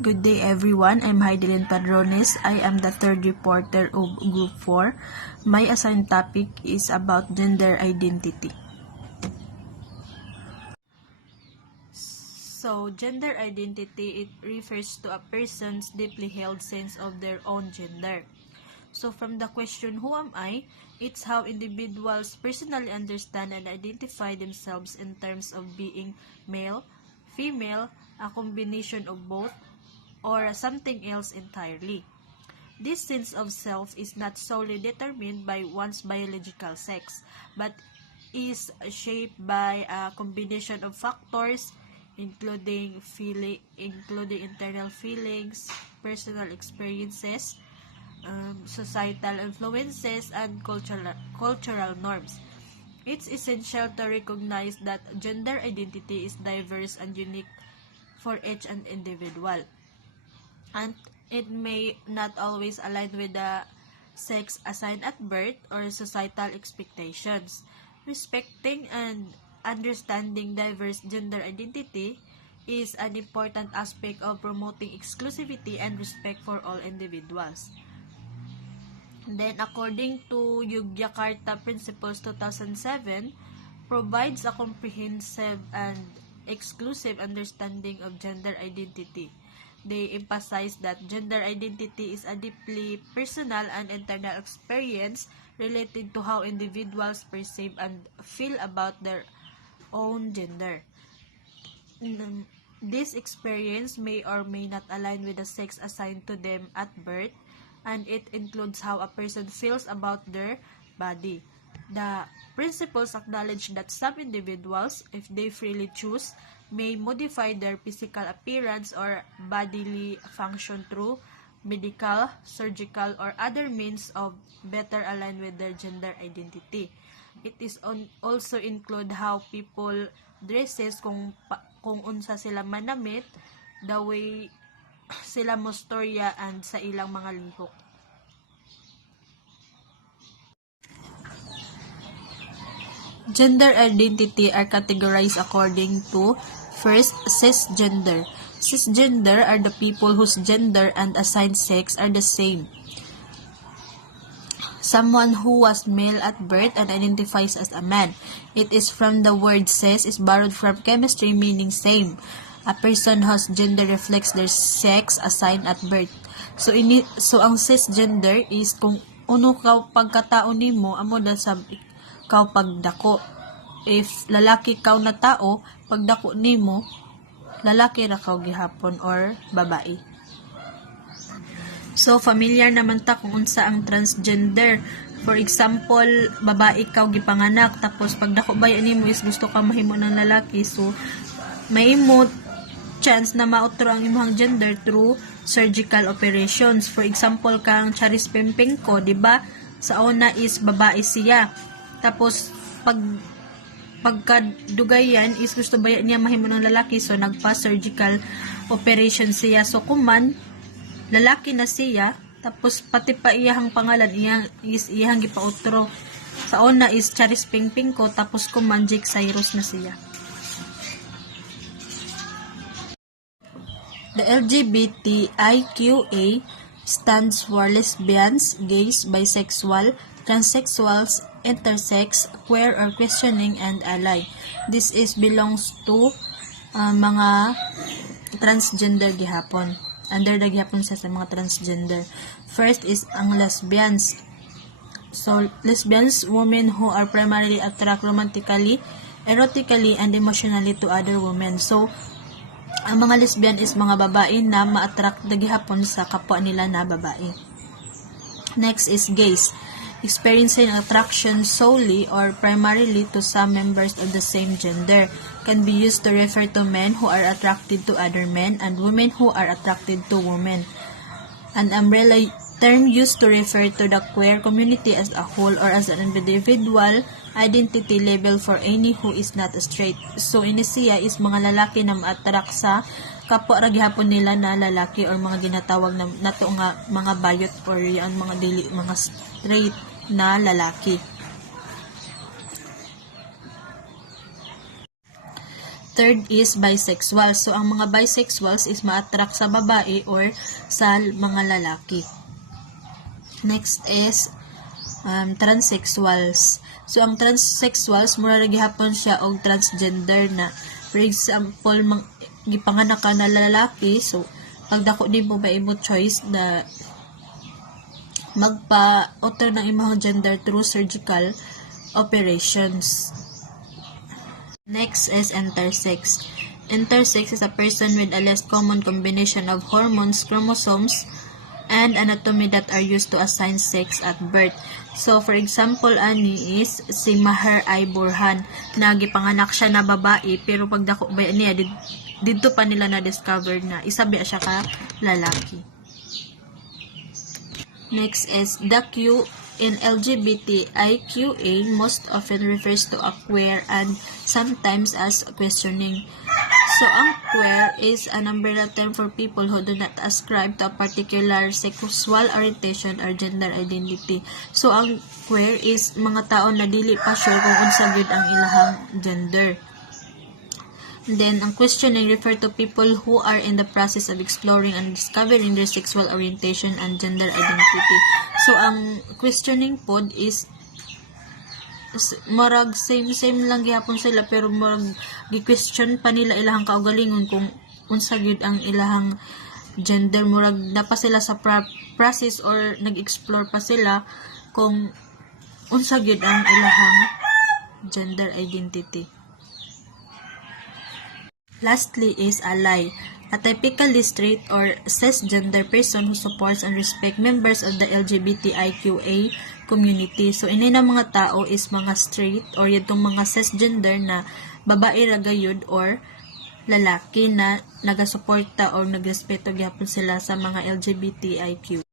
Good day everyone, I'm Heidelin Padrones. I am the third reporter of Group 4. My assigned topic is about gender identity. So, gender identity, it refers to a person's deeply held sense of their own gender. So, from the question, who am I? It's how individuals personally understand and identify themselves in terms of being male, female, a combination of both, or something else entirely. This sense of self is not solely determined by one's biological sex, but is shaped by a combination of factors, including internal feelings, personal experiences, societal influences, and cultural norms. It's essential to recognize that gender identity is diverse and unique for each an individual, and it may not always align with the sex assigned at birth or societal expectations. Respecting and understanding diverse gender identity is an important aspect of promoting exclusivity and respect for all individuals. Then, according to Yogyakarta Principles 2007, provides a comprehensive and exclusive understanding of gender identity. They emphasize that gender identity is a deeply personal and internal experience related to how individuals perceive and feel about their own gender. This experience may or may not align with the sex assigned to them at birth, and it includes how a person feels about their body. The principles acknowledge that some individuals, if they freely choose, may modify their physical appearance or bodily function through medical, surgical, or other means of better align with their gender identity. It is also include how people dresses, kung unsa sila manamit, the way sila mostorya, and sa ilang mga lihok. Gender identity are categorized according to: first, cisgender. Cisgender are the people whose gender and assigned sex are the same. Someone who was male at birth and identifies as a man. It is from the word cis, is borrowed from chemistry, meaning same. A person whose gender reflects their sex assigned at birth. So ang cisgender is kung uno ka pagkatao nimo, amo da sab ikaw pagdako. If lalaki kaw na tao, pagdako nimo, lalaki ra kaw gihapon or babae. So, familiar naman ta kung unsa ang transgender. For example, babae kaw gipanganak, tapos pagdako ba nimo is gusto ka mahimo ng lalaki. So, may imo chance na mautro ang imong gender through surgical operations. For example, kang Charis Pempengco, di ba? Sa una is babae siya. Tapos, pagkadugayan is gusto ba niya mahimo ng lalaki, so nagpa-surgical operation siya. So, kuman, lalaki na siya, tapos pati pa iyahang pangalan, iyahang gipautro. Sa una is Charis Pempengco, tapos kuman Jake Cyrus na siya. The LGBTIQA stands for lesbians, gays, bisexual, transsexuals, intersex, queer or questioning, and ally. This is belongs to mga transgender gihapon. Under the gihapon sa mga transgender. First is ang lesbians. So, lesbians, women who are primarily attract romantically, erotically, and emotionally to other women. So, ang mga lesbian is mga babae na ma-attract na gihapon sa kapwa nila na babae. Next is gays. Experiencing attraction solely or primarily to some members of the same gender. Can be used to refer to men who are attracted to other men and women who are attracted to women. An umbrella term used to refer to the queer community as a whole or as an individual identity label for any who is not straight. So, inisiya is mga lalaki na ma-attract sa kapwa ra gihapon nila na lalaki or mga ginatawag na nato nga mga bayot or yan mga straight na lalaki. Third is bisexual. So, ang mga bisexuals is ma-attract sa babae or sa mga lalaki. Next is transsexuals. So, ang transsexuals, mura rin gihapon siya og transgender na. For example, gipanganak ka na lalaki, so, pag dako din mo ba imo choice na magpa-alter ng imong gender through surgical operations. Next is intersex. Intersex is a person with a less common combination of hormones, chromosomes, and anatomy that are used to assign sex at birth. So, for example, ani is si Maher Ay Burhan. Nagipanganak siya na babae, pero pagdako ba niya, dito pa nila na-discover na isabi siya ka lalaki. Next is the Q. In LGBTIQA, most often refers to a queer and sometimes as questioning. So, ang queer is an umbrella term for people who do not ascribe to a particular sexual orientation or gender identity. So, ang queer is mga tao na dili pa sure kung unsa gyud ang ilahang gender. Then, ang questioning refer to people who are in the process of exploring and discovering their sexual orientation and gender identity. So, ang questioning pod is marag same lang gihapon sila, pero marag gi-question pa nila ilahang kaugalingon kung unsa gyud ang ilahang gender. Murag na pa sila sa process or nag-explore pa sila kung unsa gyud ang ilahang gender identity. Lastly is ally, a typically straight or cisgender person who supports and respects members of the LGBTIQA community. So, ini na mga tao is mga straight or yatong mga cisgender na babae ra gayud or lalaki na nagasuporta or nagrespeto gyapon sila sa mga LGBTIQ.